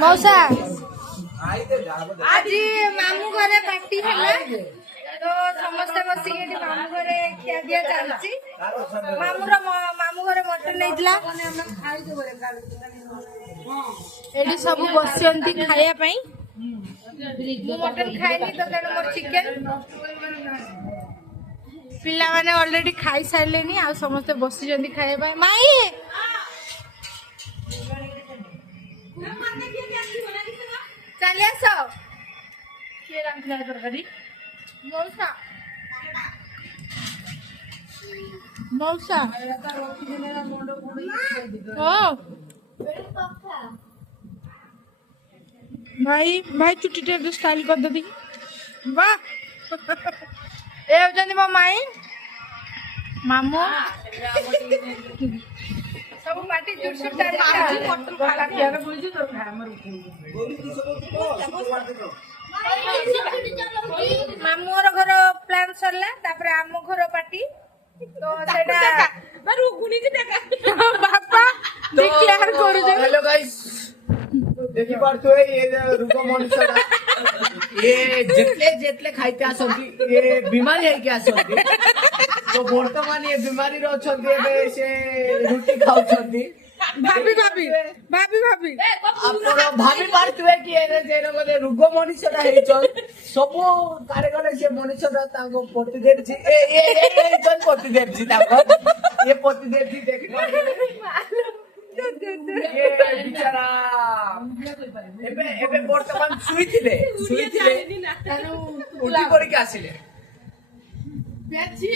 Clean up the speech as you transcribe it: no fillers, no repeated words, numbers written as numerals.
मौसा आज मामू घरे पार्टी है तो समस्त बस मामू घरे खिया दिया चलती मामू घरे मटन नहीं एडी सब बसंती खाया पई मु मटन खाइनी तो तेरे मोर चिकन पिला माने ऑलरेडी खाई साइलेनी आ समस्त बसी जंती खाया पई माई चलिए सो के रांधला तरकारी मौसा मौसा ओ भाई भाई चुट्टी टेप स्टाइल कर दे वाह ए होजनी मो माई मामू सब पार्टी जुट जुट मामू घर प्लान सरला तापर आम घर पार्टी तो सेटा बापा डिक्लेयर करू जे हेलो गाइस देखि पारतो ये रुको मनुष्यडा ये जेतले खाइते आसंती ये बीमारी है क्या आसंती तो वर्तमान ये बीमारी रो छंती एबे से रुटी खाउछंती भाभी भाभी भाभी भाभी आपन भाभी पारतो कि ये जेनो गले रुको मनुष्यडा हे चल सब कारे गले से मनुष्यडा ताको प्रतिदेव जी ए जन प्रतिदेव जी ताको ये प्रतिदेव जी देखि ये बिचारा एबे वर्तमान सुईथिले उल्टी करी के आसिले बेची